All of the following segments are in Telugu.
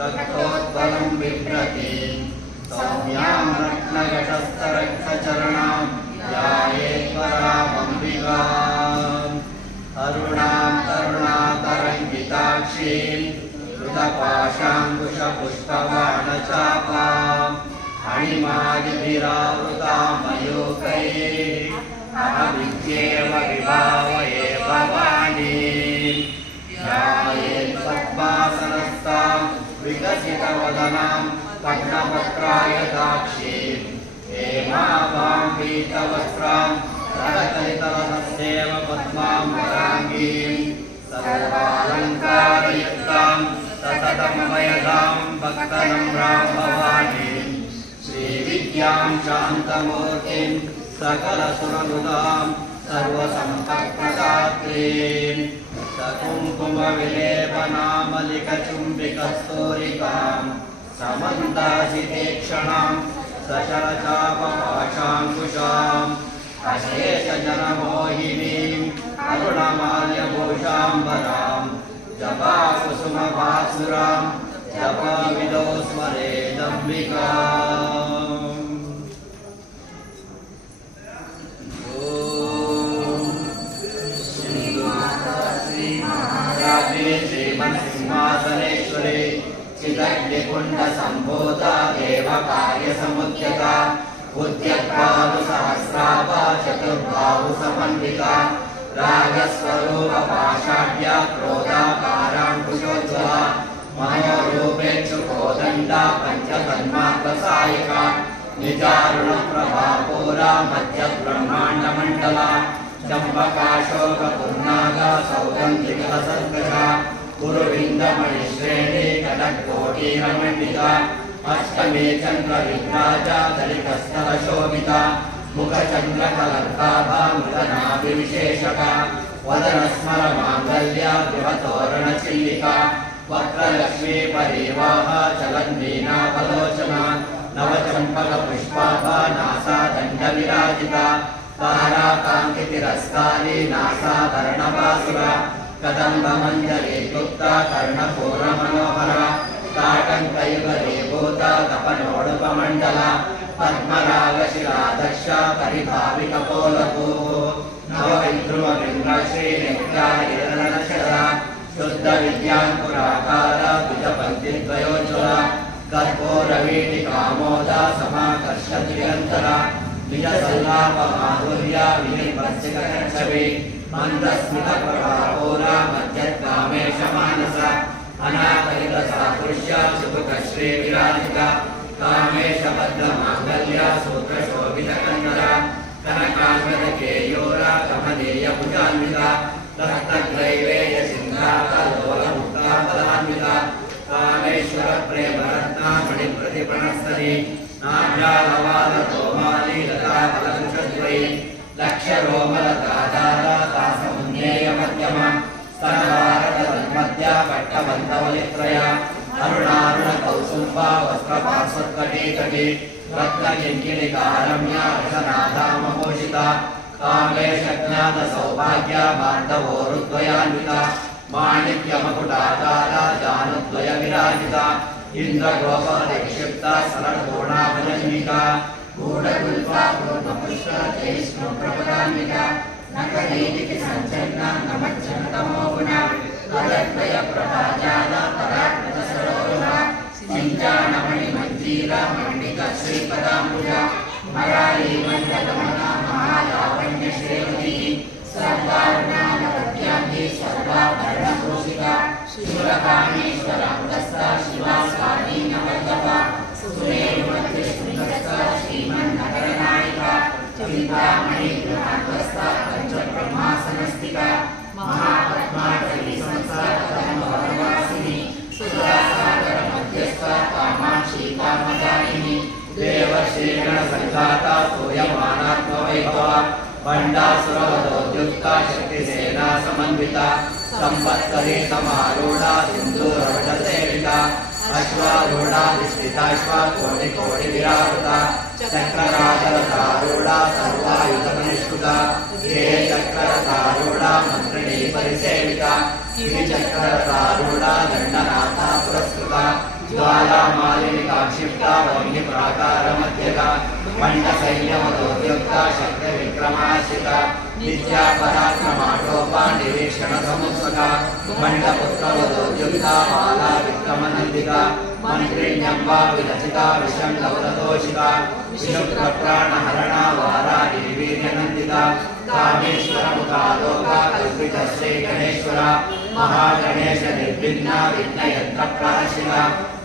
रक्तोद्बलं बिभ्रतीं। सौम्यां रत्नघटस्थरक्तचरणां ध्यायेश्वरामम्बिकाम् अरुणां करुणातरङ्गिताक्षीं कृतपाशाङ्कुशपुष्पबाणचापाम् अणिमादिभिरावृतां मयूकैः अहमित्येव विभावये भवानीं। ध्यायेत्पद्मासनस्तां विकसितवदनां पट्टपत्राय दाक्षीं हेमाभां पीतवस्त्रां करकलितवसस्येव पद्मां सर्वालङ्कारयुक्तां सततमभयदां भक्तनम्रां भवानीं श्रीविद्यां शान्तमूर्तिं सकलसुरनुदां सर्वसम्पत्प्रदात्रीं सकुङ्कुमविलेपनामलिकचुम्बिकस्तूरिकाम् समन्दाशितेक्षणाम् सचलचापपाशाङ्कुशाम् अशेषजनमोहिनीम् अरुणमाल्यभूषाम्बराम् जपाकुसुमभासुराम् जपाविदो स्मरे दम्बिका శ్రీమన్మోహిని శ్రీమన్సింహాసనేశ్వరి. చిదగ్నికుండసంభూత ఏవ కార్యసముద్యత ఉద్యక్పాలు సహస్రాప చతుర్బాహు సమన్విత. రాగస్వరూప పాషాఢ్య క్రోధాకారాంకుశోజ్వల మనోరూపేక్షు కోదండ పంచతన్మాత్రసాయక నిజారుణ ప్రభాపూర మధ్య బ్రహ్మాండ మండల चम्पकाशोकपुर्णागा सौगन्धिकसर्गजा गुरुविन्दमणिश्रेणी कनकोटीरमण्डिता अष्टमे चन्द्रविभ्राजा दलितस्थलशोभिता मुखचन्द्रकलर्काभा मृतनाभिविशेषका वदनस्मरमाङ्गल्या गृहतोरणचिल्लिका वक्रलक्ष्मी परिवाह चलन्वीनावलोचना नवचम्पकपुष्पाभा नासा दण्डविराजिता ताराकाङ्कितिरस्काली नासाभरणवासुरा कदम्बमञ्जरी क्लुप्ता कर्णपूर्णमनोहरा ताटङ्कयुगलीभूता तपनोडुपमण्डल पद्मरागशिलादर्श परिभाविकपोलभू नवविध्रुवबिम्बश्रीनित्यायनशरा शुद्धविद्याङ्कुराकार द्विजपङ्क्तिद्वयोज्ज्वला कर्पूरवीटिकामोदा समाकर्षद्विरन्तरा निजसल्लापमाधुर्या विनिर्भर्सिकच्छवि मन्दस्मितप्रभापूरा मध्यत्कामेशमानस अनाकलितसादृश्या शुभकश्रीविराजिता कामेशभद्रमाङ्गल्या सूत्रशोभितकन्नरा कनकाङ्गदकेयोरा कमनीयभुजान्विता ఫలం చతురే లక్ష రోమలతాదారాసమున్నేయ మధ్యమ స్తనవారకమధ్య పట్టబంధవలిత్రయ అరుణారుణ కౌసుంబా వస్త్ర పార్శ్వత్కటే కటే రత్నకింకిణికారమ్య రసనాథామోషిత కామేషజ్ఞాత సౌభాగ్య బాంధవోరుద్వయాన్విత మాణిక్యమకుటాకార జానుద్వయ విరాజిత ఇంద్రగోపాల నిక్షిప్త సరణ గుణాభుజన్విక నకరీతికి సంచరణ నమజ్జనతమో గుణ వదద్వయ ప్రభాత సంఘాత స్తూయమానాత్మ వైభవ బండాసురవదోద్యుక్త శక్తిసేనా సమన్విత సంపత్కరి సమారూఢ సింధూరవట సేవిత అశ్వారూఢాధిష్ఠితాశ్వ కోటి కోటి విరారుత చక్రరాజరథారూఢ సర్వాయుధ నిష్ఠుత ఏ చక్రరథారూఢ మంత్రిణీ పరిసేవిత. గిరి చక్రరథారూఢ దండనాథ పురస్కృత. జ్వాలామాలిని కాక్షిప్త వహ్ని ప్రాకార మధ్యక మండ సైన్యమదోద్యుక్త శక్తి విక్రమాశిత నిత్యా పరాక్రమాటోప నిరీక్షణ సముత్సక మండపుత్రవదోద్యుక్త బాలా విక్రమనందిక మంత్రిణ్యంబా విరచిత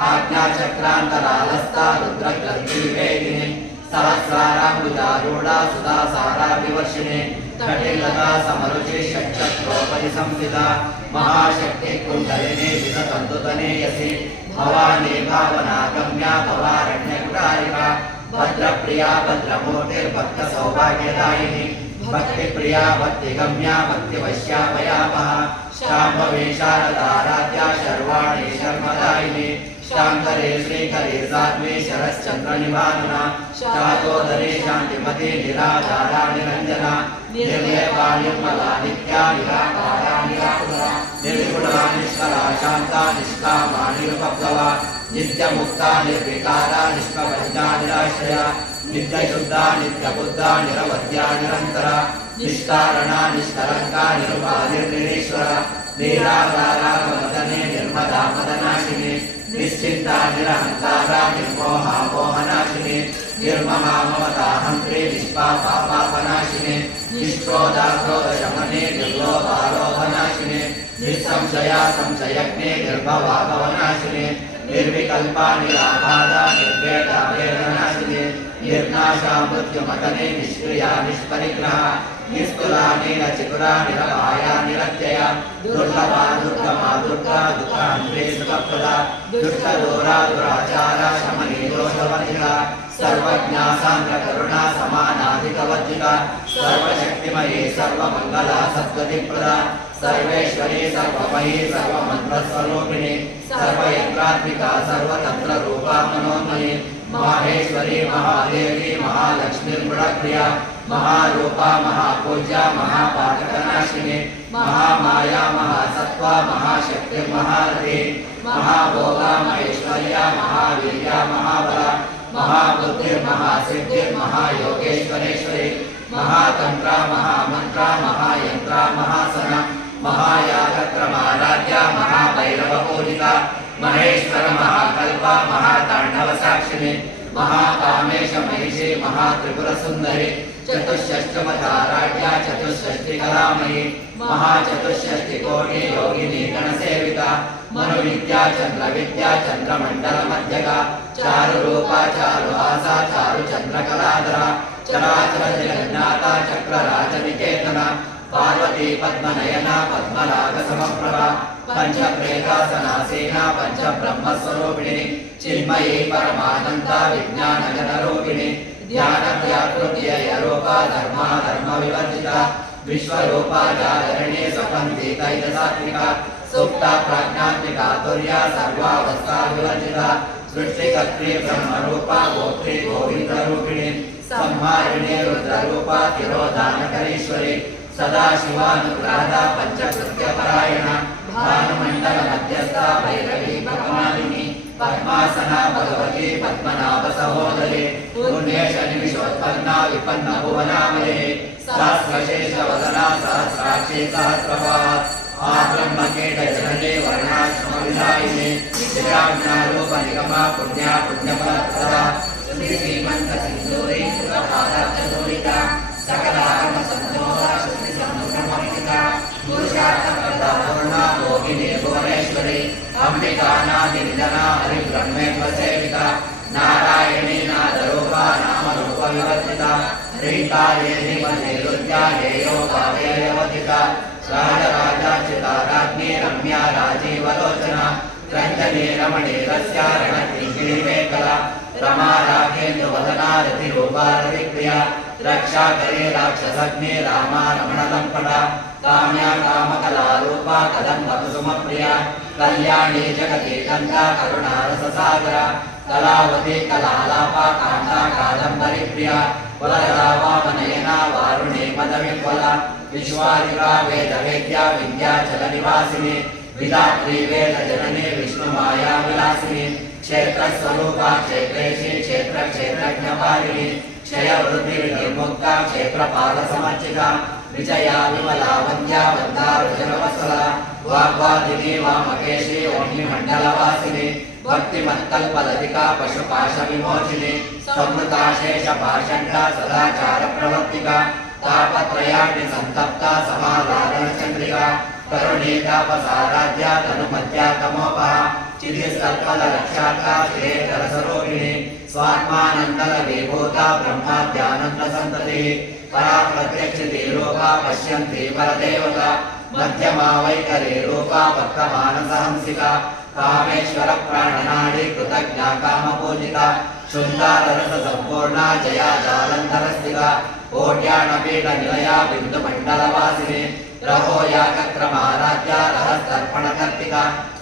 సంజీవనౌషధి శ్రీమద్భాగవ కోటైక స్వరూపం సుధాసారా వివర్షిణి కటిల్లత సమరుచి షట్చక్రోపరి సంస్థిత మహాశక్తి కుండలిని విసతంతుతనేయసి భవానీ భావనాగమ్య భవారణ్య భద్రప్రియా భద్రమూర్తిర్భక్త సౌభాగ్యదాయిని భక్తి ప్రియా భక్తి గమ్యా భక్తి వశ్యామయామహ శాంభవి శర్వాణి శర్మదాయిని శాంకరే శ్రీకరే సాధ్వి శరశ్చంద్ర నివారణ శాతోదరి శాంతిమతి నిరాధారా నిరంజన నిర్లేపా నిర్మలా నిత్యా నిరాకారా నిరాకుల నిర్గుణా నిష్కలా శాంత నిష్కామా నిరుపప్లవ నిత్యముక్త నిర్వికార నిష్కపంచా నిరాశ్రయ నిత్యశుద్ధ నిత్యబుద్ధ నిరవధ్య నిరంతర నిష్కారణ నిష్కలంక నిరుపాధిర్నిరీశ్వర నిరాకార మదనే నిర్మదా మదనాశిని నిశ్చింత నిరహంకార నిర్మోహ మోహనాశిని నిర్మమా మమతాహంత్రి నిష్పాపాపనాశిని నిష్క్రోధ క్రోధ శమనే నిర్లోభాలోభనాశిని నిస్సంశయ సంశయజ్ఞే నిర్భవాభవనాశిని నిర్వికల్ప నిరాబాధ నిర్వేద వేదనాశిని నిర్నాశా మృత్యుమతనే నిష్క్రియా నిష్పరిగ్రహ निष्कुलानि रचिकुराणि रमायानि रत्यया दुर्लभा, दुर्गमा, दुर्गा दुःखान्वे सुखप्रदा दुराचारा शमने सर्वज्ञा सान्द्रकरुणा समानाधिकवर्जिता, सर्वशक्तिमये, सर्वमङ्गला, सत्त्वदिप्रदा, सर्वेश्वरे, सर्वमये, सर्वमन्त्रस्वरूपिणे सर्वयन्त्रात्मिका सर्वतन्त्ररूपा मनोन्मये माहेश्वरी, महादेवी, महालक्ष्मीर्मृढप्रिया महारूपा, महापूज्या महापाटकनाशिने महामाया, महासत्त्वा महाशक्तिर्महारथे महाभोगा, महेश्वर्या, महावीर्या, महाबला महाबुद्धिर्महासिद्धिर्महायोगेश्वरेश्वरे महातन्त्रा, महामन्त्रा, महायन्त्रा, महासना महायागक्रमाराध्या महाभैरवपूजिता महेश्वर, महाकल्पा, महाताण्डवसाक्षिणे, महाकामेश, महिषे, महात्रिपुरसुन्दरे चतुष्षष्ट्रवताराढ्या चतुष्षष्टिकलामयी महाचतुष्षष्टिकोटि योगिनी गणसेविका मनोविद्या चन्द्रविद्या चन्द्रमण्डलमध्यका चारुरूपा चारुहासा चारुचन्द्रकलाधरा चराचरजगन्नाथा चक्रराजनिकेतना पार्वती पद्मनयना पद्मनागसमप्रभा पञ्चप्रेतासनासेना पञ्चब्रह्मस्वरूपिणि चिन्मयी परमानन्दा विज्ञानगणरूपिणि ध्यानव्याकृत्ययरूपा धर्मा धर्मविवर्जिता विश्वरूपा जागरणे स्वपन्ति तैजसात्मिका सुप्ता प्राज्ञात्मिका तुर्या सर्वावस्था विवर्जिता सृष्टिकर्त्री ब्रह्मरूपा गोत्री गोविन्दरूपिणि संहारिणे रुद्ररूपा तिरोधानकरीश्वरि सदा शिवानुग्रहदा पञ्चकृत्यपरायण भानुमण्डल मध्यस्था भैरवी भगवानिनी పద్మాసన భగవతి పద్మనాభ సహోదరే పుణ్యేష నిమిషోత్పన్నా విపన్న భువనామలే సహస్రశేష సహస్రాక్షే సహస్రపా ఆ బ్రహ్మకేట జననే వర్ణాశ్రమ విధాయిని శ్రీరాజ్ఞారూప నిగమ పుణ్యా పుణ్యపరప్రద శ్రీ శ్రీమంత సింధూరి కృతపాదార్థూరిత సకలాకర్మ సంతోష పురుషార్థ ప్రదారుణ अम्बिकानादिनिधना हरिब्रह्मेश्वसेविता नारायणी नादरूपा, नामरूपविवर्तिता ह्रीकारेणि मन्दिरुद्या हेयोपादेयवतिता राजराजाचिता राज्ञी रम्या राजीवलोचना रञ्जनी रमणी रस्यारणगृहिणी मे कला रमा राघेन्द्रवदना रतिरूपा रतिप्रिया రక్షాకరే రాక్షసగ్నే రామారమణలంపట కామ్యా కామకళారూపా కదంబసుమప్రియ కళ్యాణే జగతే గంగా కరుణారససాగర కళావతి కళాలాపా కాంతా కాదంబరి ప్రియ వలరావామనయనా వారుణే మదవిహ్వల విశ్వాదిగా వేద వేద్యా విద్యాచల నివాసిని విధాత్రి వేద జననే విష్ణుమాయా విలాసిని క్షేత్రస్వరూపా క్షేత్రేషి క్షేత్ర క్షేత్రజ్ఞ పాలిని క్షయవృద్ధిర్ముక్తా క్షేత్రపాల సమర్చిక విజయా విమలా వంద్యా వందారుజనవసల వాగ్వాదిని వామకేశి ఓణి మండలవాసిని భక్తిమత్కల్పలతికా పశుపాశ విమోచిని సంవృతాశేష పాషండ సదాచార ప్రవర్తిక తాపత్రయాన్ని సంతప్త సమాధాన చంద్రిక కరుణీతాపసారాధ్య తనుమధ్య తమోపహ చిదిస్తత్పద రక్షాకాశ్రే సరోపిణి స్వాత్మానందన విభూత బ్రహ్మాద్యానంద సంతతి పరా ప్రత్యక్షతే రూపా పశ్యంతి పరదేవత మధ్యమా వైఖరే రూపా భక్తమానసహంసిక కామేశ్వర ప్రాణనాడి కృతజ్ఞ కామపూజిత శృంగారరస సంపూర్ణ జయా జాలంధరస్థిత కోట్యాణపీఠ నిలయా బిందుమండలవాసిని రహోయాగక్రమారాధ్య రహస్తర్పణకర్తిక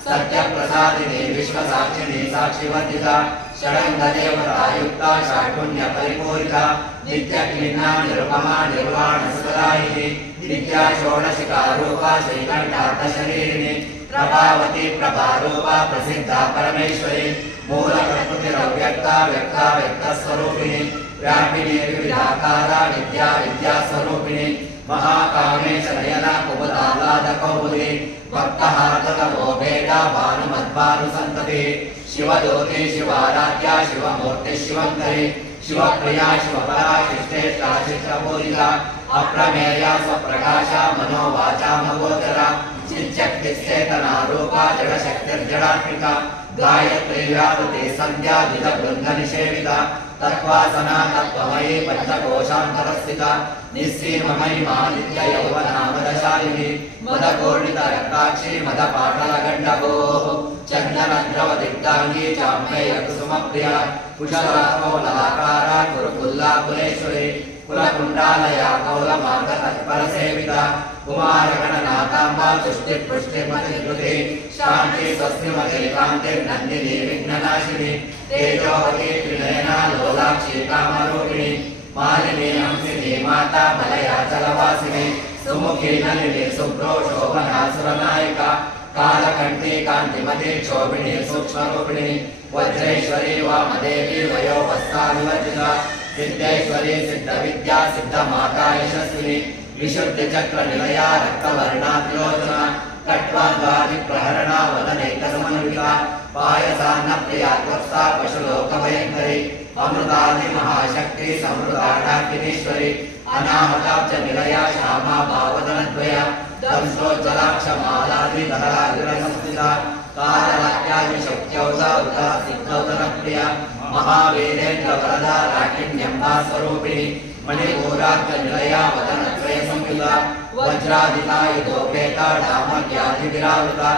सत्यप्रसादिनी विश्वसाक्षिणी साक्षिवर्जिता षडङ्गदेवतायुक्ता शाकुण्यपरिपूरिता नित्यक्लिन्ना निरुपमा निर्वाणसुतदायिनी नित्या षोडशिका रूपा श्रीकण्ठार्थशरीरिणी प्रभावती प्रभारूपा प्रसिद्धा परमेश्वरी मूलप्रकृतिरव्यक्ता व्यक्ता व्यक्तस्वरूपिणी व्यापिनी विविधाकारा विद्या विद्यास्वरूपिणी महाकामेश नयना कुमुदालादकौमुदी भक्तहार्दकवो वेदा भानुमद्भानुसन्तति शिवज्योति शिवाराध्या शिवमूर्ति शिवङ्करि शिवप्रिया शिवपरा शिष्टेष्टा शिष्टपूजिता अप्रमेया स्वप्रकाशा मनोवाचा मगोचरा चिच्चक्तिश्चेतना रूपा जडशक्तिर्जडात्मिका गायत्री व्याहृति सन्ध्या निषेविता तत्त्वासना तत्त्वमयी पञ्चकोशान्तरस्थिता निःसीममयिमा नित्ययौवनामदशालिनी मदकोर्णितरक्ताक्षी मदपाटलगण्डकोः चन्दनद्रवदिग्धाङ्गी चाम्पेयकुसुमप्रिया कुशलाकोललाकारा कुरुकुल्लाकुलेश्वरी కులకుండాలయా కౌలమాత తత్పర సేవిత కుమారగణనాథాంబా తుష్టి పుష్టిమతి హృది శాంతి స్వస్తిమతి కాంతి నందిని విఘ్ననాశిని తేజోవతి త్రినయనా లోలాక్షి కామరూపిణి మాలిని హంసిని మాతా మలయాచలవాసిని సుముఖి నలిని శుభ్రో శోభనాసురనాయిక కాలకంఠి కాంతిమతి క్షోభిణి సూక్ష్మరూపిణి వజ్రేశ్వరి వామదేవి వయోవస్థా వివర్జిత సిద్ధేశ్వరి సిద్ధ విద్యా సిద్ధ మాతా యశస్విని విశుద్ధ చక్ర నిలయ రక్తవర్ణ త్రిలోచన కట్వాద్వాది ప్రహరణ వదనైక సమన్విత పాయసాన్న ప్రియ త్వత్స పశులోక భయంకరి అమృతాది మహాశక్తి సమృతాడాకినేశ్వరి అనాహతాబ్జ నిలయ శ్యామా భావదనద్వయ దంశోజ్జలాక్ష మాలాది ధరాగ్రహ సంస్థిత కారవాక్యాది శక్త్యౌత ఉదా సిద్ధౌతన ప్రియ महावीरेन्द्रवरदाराठिण्यम्बास्वरूपिणि मणिघोराग्रनिलया वदनत्रयसंयुता वज्राधितायुधोपेताडामर्याधिविरावृता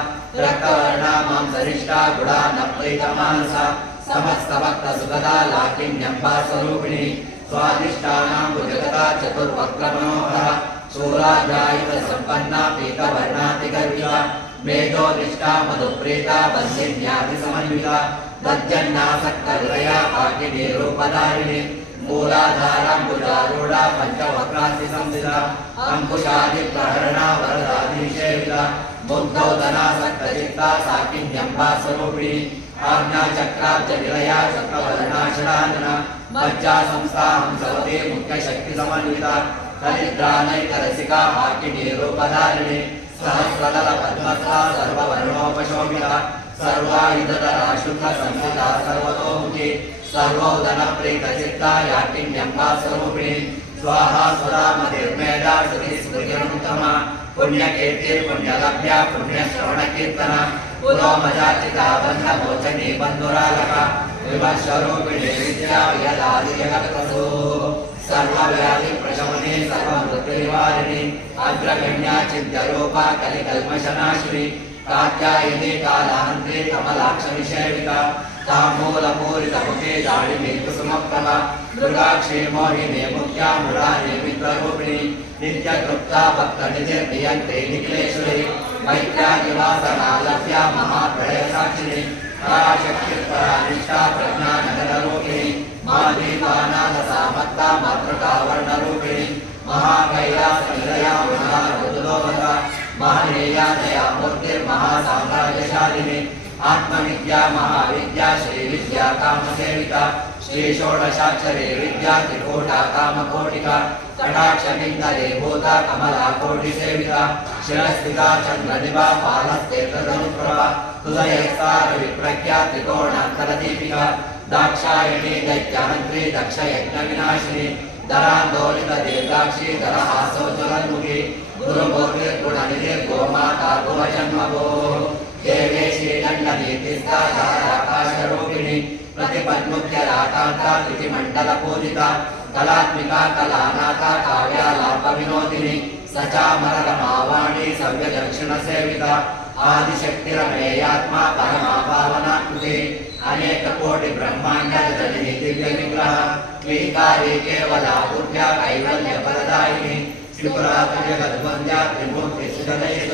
रक्तवर्णा मां मांसरिष्टा गुणा नप्लयितमानसा समस्तभक्तसुगदा लाकिण्यम्बास्वरूपिणि स्वादिष्टानाम्बुजगता चतुर्वक्त्रमनोहरा शूलाग्रायुधसम्पन्ना पीतवर्णातिगर्विता मेघोदिष्टा मधुप्रेता बन्धिन्याभिसमन्विता दद्यन्नासक्तहृदया पाकिनीरूपधारिणी मूलाधाराम्बुजारूढा पञ्चवक्रासि संसिता अङ्कुशादिप्रहरणा, वरदादिनिषेविता बुद्धौदनासक्तचित्ता साकिन्यम्बा स्वरूपिणी आज्ञाचक्राब्ज निलया चक्रवर्णाशरानना मज्जा संस्था हंसवते मुख्यशक्तिसमन्विता दरिद्रानैकरसिका हाकिनीरूपधारिणी सहस्रदलपद्मस्था सर्ववर्णोपशोभिता सर्वायुधराशुद्ध संस्थिता सर्वतोमुखे सर्वोदनप्रीतचित्ता याटिन्यम्बा स्वरूपिणी स्वाहा स्वरामधिर्मेधा श्रुतिस्मृतिरुत्तमा पुण्यकीर्ति पुण्यलभ्य, पुण्यश्रवणकीर्तन उदोमजाचिता बन्धमोचनी बन्धुरालः विमर्शरूपिणी विद्या वियदादिजगत्प्रसूः सर्वव्याधि प्रशमने सर्वमृतनिवारिणि अग्रगण्याचिद्यरूपा कलिकल्मशनाश्रि कात्यायने कालान्ते कमलाक्षविषयिका ताम्बूलपूरितमुखे दाडिमेकुसुमप्रभा मृगाक्षेमोहिने मुख्या मृडाने विद्वरूपिणि। नित्यकृप्ता भक्तनिधिर्नियन्ते निखिलेश्वरि मैत्र्यानिवासनालभ्या महाप्रयसाक्षिणि पराशक्तिपरा महाविद्याश्री विद्या काम सेविता श्री श्रीषोडशाक्षरे विद्या त्रिकोटा काम कोटिका कटाक्ष कटाक्षमिन्दरे भूता कमला कोटि सेविता कोटिसेविता शिरस्थिता चन्द्रनिभा पालस्ते तदनुप्रभा हृदयस्तारविप्रख्या त्रिकोणान्तरदीपिका, दाक्षायणी दैत्याहन्त्री दक्षयज्ञविनाशिनी दरान्दोलितदीर्घाक्षी दरहासोज्ज्वलन्मुखी गुरुमूर्तिर्गुणनिधिर्गोमाता गोवचन्मभोः దీపిక దాక్షాయణి దైత్యహంత్రి దక్ష మండల పూజిత కళాత్మిక కళానాథ కావ్యాలాప వినోదిని సచామర రమావాణి సవ్య దక్షిణ సేవిత ఆదిశక్తిరమేయాత్మ పరమా భావనాకృతి అనేక కోటి బ్రహ్మాండ జనని దివ్య విగ్రహ క్లీకారి కేవల ఊర్జ కైవల్య పరదాయిని త్రిపురాతుల్య గద్వంద్య త్రిమూర్తి సుధనేశ్వరి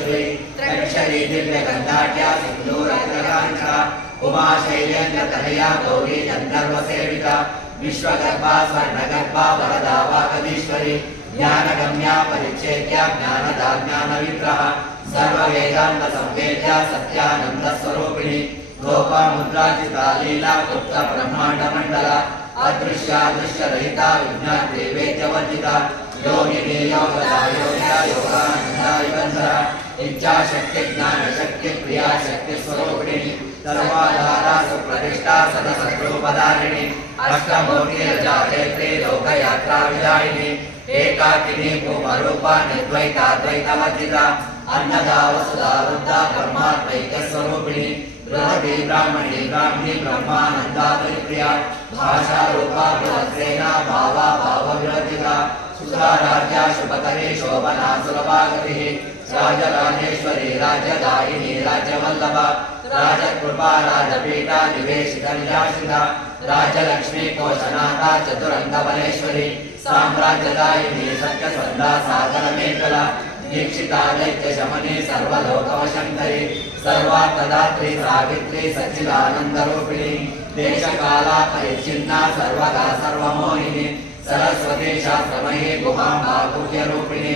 త్రైక్షరీ దివ్య గంధాఢ్య సింధూర గ్రహాంచ ఉమా శైలేంద్ర తనయ గౌరీ గంధర్వ సేవిత విశ్వగర్భ స్వర్ణగర్భ వరదా వాగదీశ్వరి జ్ఞానగమ్య పరిచ్ఛేద్య జ్ఞానదా జ్ఞాన విగ్రహ సర్వ వేదాంత సంవేద్య సత్యానంద స్వరూపిణి లోపముద్రాజిత లీలా इच्छाशक्तिज्ञानशक्तिप्रिया शक्तिस्वरूपिणी सर्वाधारा सुप्रतिष्ठा सदसद्रूपदारिणी अष्टमूर्तिरजाजैत्रे लोकयात्राविदायिनी, एकाकिनी भूमरूपा निर्द्वैताद्वैतमर्जिता अन्नदा वसुधा वृद्धा ब्रह्माद्वैतस्वरूपिणी बृहती ब्राह्मणी ब्राह्मणी ब्रह्मानन्दा परिप्रिया, भाषारूपा बृहत्सेना भावा भावविरचिता सुधाराज्या शुभकरे शोभना सुलभागतिः राजराजेश्वरि राजदायिनी राजवल्लभा राजपीठा निवेशिकनिराशिता राजलक्ष्मीकोशना चतुरङ्गमरेश्वरि साम्राज्य दायिनी सख्यमेकला दीक्षितादैत्य शमने सर्वलोकमशङ्करि सर्वा तदा सावित्री सच्चिदानन्दरूपिणि देशकाला परिच्छिन्ना सर्वदा सर्वमोहिनी सर्वमोहिनि सहस्वदेशामये गुहारूपिणि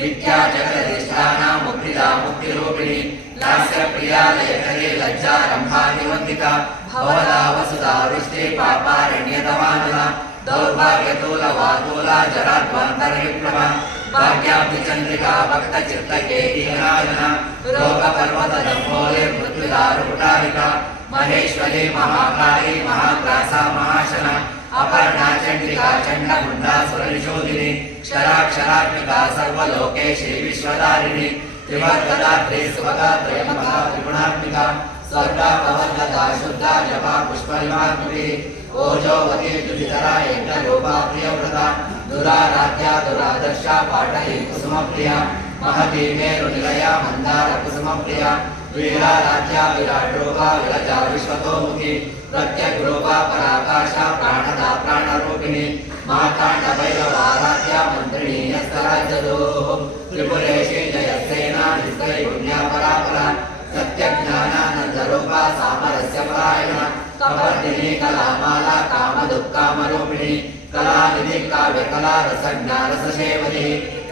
मिथ्या जगदधिष्ठाना मुक्तिदा मुक्तिरूपिणी लास्य प्रिया लेखये लज्जा रम्भा निवन्दिता भवदा वसुधा वृष्टे पापारण्यतमानुना दौर्भाग्यतोल वातोला जरात्मान्तर विप्लवा भाग्याब्धि चन्द्रिका भक्त चित्त केकीनाजना रोग पर्वत जम्भोले मृत्युदारुपुटारिका, महेश्वरी महाकाली महाग्रासा महाशना, अपर्णा चण्डिका चण्डमुण्डा सुरलिशोदिनी क्षराक्षरात्मिका सर्वलोके श्रीविश्वदारिणी। त्रिवर्गदा त्रिसुभगा त्रयमता त्रिगुणात्मिका। स्वर्गा प्रवर्गदा शुद्धा, जपा, पुष्परिमात्मिकी। ओजोवती दुरितरा एकरूपा प्रियव्रता। दुराराध्या दुरादर्शा पाटयि कुसुमप्रिया। महती मेरुनिलया मन्दार कुसुमप्रिया। वीराराध्या विराट्रूपा विरजा, विश्वतोमुखी। प्रत्यग्रूपा पराकाशा प्राणदा, प्राणरूपिणी। माताण्डवयोराराध्या मन्त्रिणीय स्वराजदोः त्रिपुरेशी जयसेना निस्त्रैगुण्यापरापरा सत्यज्ञानानन्दरूपा सामरस्य परायण। कपर्दिनी कलामाला कामदुःकामरूपिणी कलानिधि काव्यकला रसज्ञानससेवनी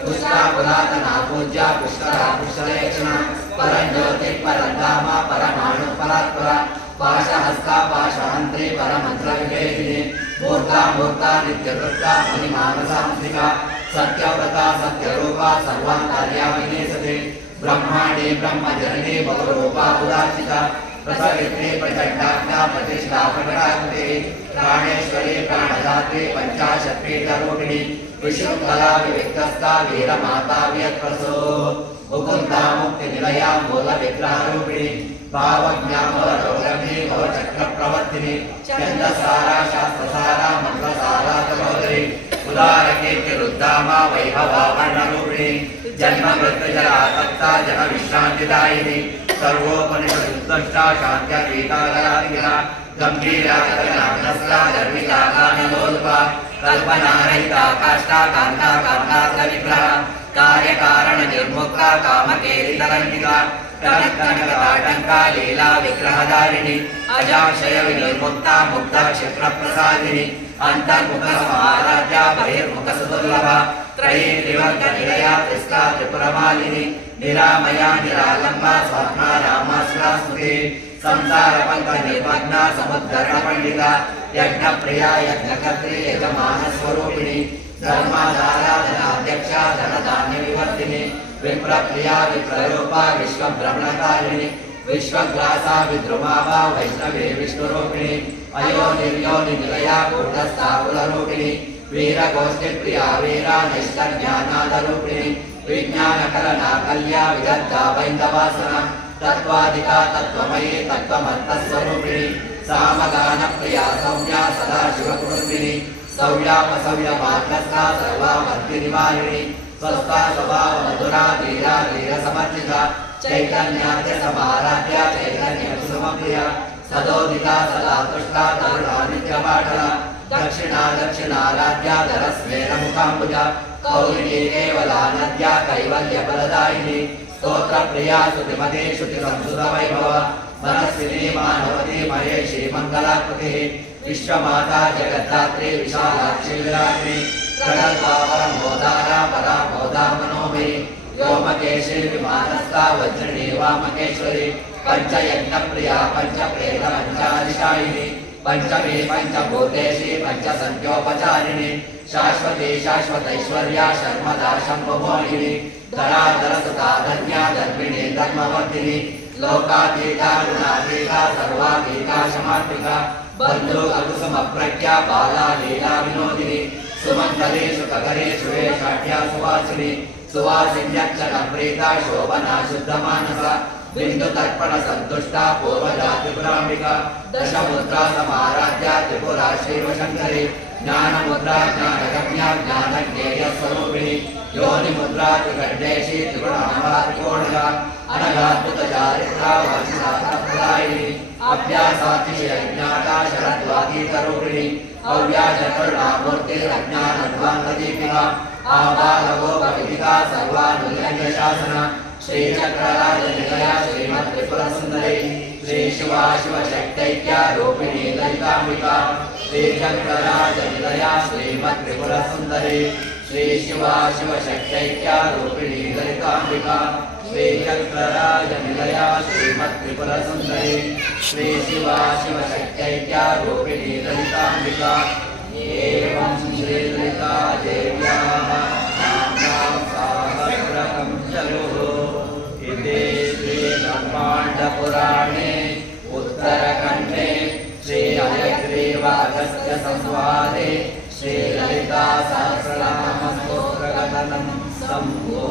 पुष्टा पुरातना पूज्या पुष्करा पुष्करेक्षणा परं ज्योतिः परं रामा परमाणु परात्परा। पाशहस्ता पाशहन्त्री परमन्त्रविवेदिनी मूर्ता मूर्ता नित्यवृत्ता मणिमानसांसिका सत्यव्रता, सत्यरूपा सर्वान्तर्यामिने सते। ब्रह्माणे ब्रह्मजनने भगवरूपा उदाचिता प्रसवित्रे प्रचण्डाज्ञा प्रतिष्ठा प्रकटाकृते प्राणेश्वरे प्राणदात्रे पञ्चाशत्पीठरोपिणी विष्णुकला विविक्तस्ता वीरमाता, वियत्प्रसो। मुकुंदा मुक्त निलया मूल विग्रहरूपिणी भावज्ञामर गौरमे भवचक्र प्रवर्तिनि चन्दसारा शास्त्रसारा मन्त्रसारा सहोदरि उदारकीर्ति रुद्धामा वैभवावर्णरूपिणी जन्म मृत्युजर आसक्ता जन विश्रान्तिदायिनि सर्वोपनिषदुद्दष्टा शान्त्यपीताकरादिना गम्भीरा गगनाग्नस्ता गर्विता कानलोल्पा కల్పనారహిత కాష్టా కాంతార్థ విగ్రహ కార్యకారణ నిర్ముక్త కామకేలి కనకనకటాటంక లీలా విగ్రహధారిణి అజాక్షయ ముక్త క్షిప్ర ప్రసాదిని అంతర్ముఖ సమారాధ్య బహిర్ముఖ సుదుర్లభ త్రయీ నిలయ త్రిపురమాలిని నిరామయ నిరాలంబ స్వప్న సంసార పంక నిర్మగ్న సముద్ధరణ పండిత యజ్ఞ ప్రియ యజ్ఞకర్త్రి యజమాన స్వరూపిణి ధర్మాధారాధనాధ్యక్ష ధనధాన్య వివర్తిని విప్ర ప్రియ విప్రరూప విశ్వభ్రమణకారిణి విశ్వగ్రాస విద్రుమావ వైష్ణవే విష్ణురూపిణి అయో నిర్యోని నిలయ కూటస్థాకులరూపిణి వీరగోష్ఠి ప్రియ వీర నిష్ట జ్ఞానాదరూపిణి విజ్ఞానకరణ కల్యా విదగ్ధ వైందవాసన తత్వాదిక తత్వమయీ తత్వమర్థస్వరూపిణి సామగాన ప్రియ సౌమ్య సదా శివకుటుంబిని సౌవ్యాపసవ్య మాత్రస్థ సర్వామర్తి నివారిణి స్వస్థ స్వభావ మధురా ధీర ధీర సమర్జిత చైతన్యాద్య సమారాధ్య చైతన్య సుమప్రియ సదోదిత సదా తుష్ట తరుణా నిత్య स्तोत्रप्रिया श्रुतिमते श्रुतिसंस्कृतवैभव मनस्विनीमानवती मये श्रीमङ्गलाकृतिः विश्वमाता जगद्धात्री विशालाक्षि विराट्मि प्रगल्पावरमोदारा परा मोदा मनोभि व्योमकेशी विमानस्ता वज्रिणी वामकेश्वरी। पञ्चयज्ञप्रिया पञ्चप्रेत पञ्चादिशायिनी पञ्चमे पञ्चभूतेषे पञ्चसङ्ख्योपचारिणि शाश्वते शाश्वतैश्वर्या शर्मदा शम्भमोहिनि, धराधरसुता धन्या धर्मिणे धर्मवर्धिनि, लोकातीता, गुणातीता, सर्वातीता क्षमात्मिका बन्धु, अकुसुमप्रज्ञा, बाला, लीला, विनोदिनि सुमङ्गलेषु ककरेषु वेषाढ्या सुवासिनि, सुवासिन्यक्षरप्रीता, शोभना, शुद्धमानसा बिन्दुतर्पण सन्तुष्टा पूर्वजा त्रिपुराम्बिका दशमुद्रा समाराध्या त्रिपुरा शैवशङ्करे ज्ञानमुद्रा ज्ञानगम्या ज्ञानज्ञेयस्वरूपिणी योनिमुद्रा त्रिखण्डेशी त्रिपुराम्बा त्रिकोणगा अनघाद्भुतचारित्रा वर्षिदायिनी अभ्यासातिशयज्ञाता शरद्वातीतरूपिणी अव्याजकरुणामूर्तिरज्ञानध्वाङ्गदीपिका आबालवोपविदिका सर्वानुल्यङ्गशासना సంతుష్ట పూర్వజా త్రిపురాంబిక దశముద్రా సమారాధ్య త్రిపురా శైవశంకరి జ్ఞాన ముద్రా జ్ఞానగమ్య జ్ఞానజ్ఞేయ స్వరూపిణి యోని ముద్రా త్రిగడ్డేశి త్రిగుణాంబా త్రికోణగా पुराणे उत्तरखण्डे श्रीमयग्रीवादस्य संवादे श्रीलितासहस्रलमोरकं सम्भो